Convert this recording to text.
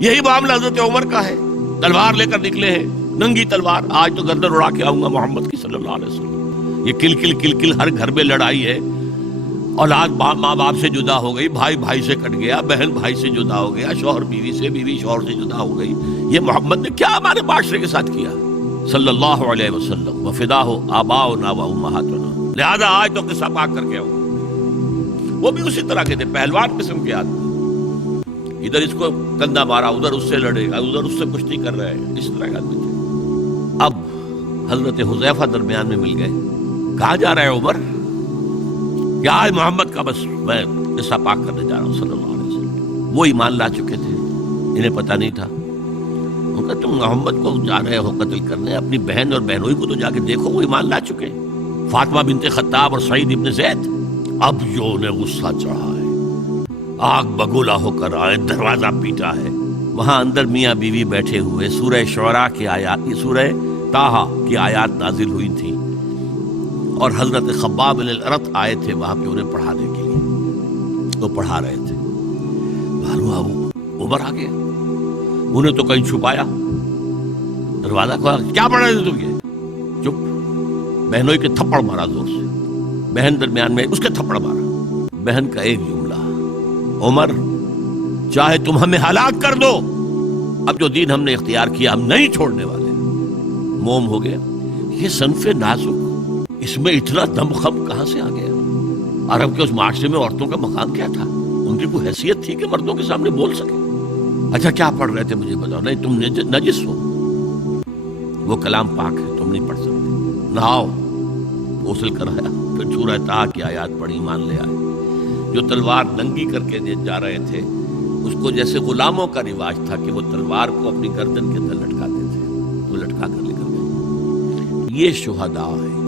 یہی معاملہ حضرت عمر کا ہے، تلوار لے کر نکلے ہیں، ننگی تلوار، آج تو گردن اڑا کے آؤں گا محمد کی صلی اللہ علیہ وسلم۔ یہ کل کل ہر گھر میں لڑائی ہے، اولاد ماں باپ سے جدا ہو گئی، بھائی بھائی سے کٹ گیا، بہن بھائی سے جدا ہو گیا، شوہر بیوی سے، بیوی شوہر سے جدا ہو گئی۔ یہ محمد نے کیا ہمارے معاشرے کے ساتھ کیا صلی اللہ علیہ وسلم، وفداہ آباؤنا و امہاتنا۔ لہذا آج تو قصہ پاک کر کے آؤں۔ وہ بھی اسی طرح کے تھے، پہلوان قسم کے آدمی، ادھر اس کو کندھا مارا، ادھر اس سے لڑے گا، ادھر اس سے کشتی کر رہے ہیں، اس طرح کے آدمی تھے۔ اب حضرت حذیفہ درمیان میں مل گئے، کہاں جا رہے ہیں عمر؟ کیا آج محمد کا بس میں قصہ پاک کرنے جا رہا ہوں صلی اللہ علیہ وسلم۔ وہ ایمان لا چکے تھے، انہیں پتہ نہیں تھا۔ ان کا تم محمد کو جا رہے ہو قتل کرنے، اپنی بہن اور بہنوئی کو تو جا کے دیکھو، وہ ایمان لا چکے، فاطمہ بنت خطاب اور سعید ابن زید۔ اب جو انہیں غصہ چڑھا ہے، آگ بگولا ہو کر آئے، دروازہ پیٹا ہے، وہاں اندر میاں بیوی بیٹھے ہوئے، سورہ شعراء کی آیات، سورہ طٰہٰ کی آیات نازل ہوئی تھیں، اور حضرت خباب بن الارت آئے تھے وہاں پہ انہیں پڑھانے کے لیے، تو پڑھا رہے تھے۔ معلوم عمر آ گیا، انہیں تو کہیں چھپایا، دروازہ کھولا، کیا پڑھ رہے تھے تم؟ یہ چپ۔ بہنوئی کے تھپڑ مارا زور سے، بہن درمیان میں، اس کے تھپڑ مارا۔ بہن کا ایک جملہ، عمر چاہے تم ہمیں ہلاک کر دو، اب جو دین ہم نے اختیار کیا ہم نہیں چھوڑنے والے۔ موم ہو گیا۔ یہ صنف نازک، اس میں اتنا دم خم کہاں سے آ گیا؟ عرب کے اس معاشرے میں عورتوں کا مقام کیا تھا؟ ان کی کوئی حیثیت تھی کہ مردوں کے سامنے بول سکے؟ اچھا کیا پڑھ رہے تھے مجھے بتاؤ؟ نہیں تم نجس ہو، وہ کلام پاک ہے، تم نہیں پڑھ سکتے۔ نہاؤ، غسل کرایا، پھر سورہ طٰہٰ کی آیات پڑھی، ایمان لے آئے۔ جو تلوار ننگی کر کے جا رہے تھے، اس کو جیسے غلاموں کا رواج تھا کہ وہ تلوار کو اپنی گردن کے اندر لٹکاتے تھے، وہ لٹکا کر لے کر گئے۔ یہ شہداء ہیں۔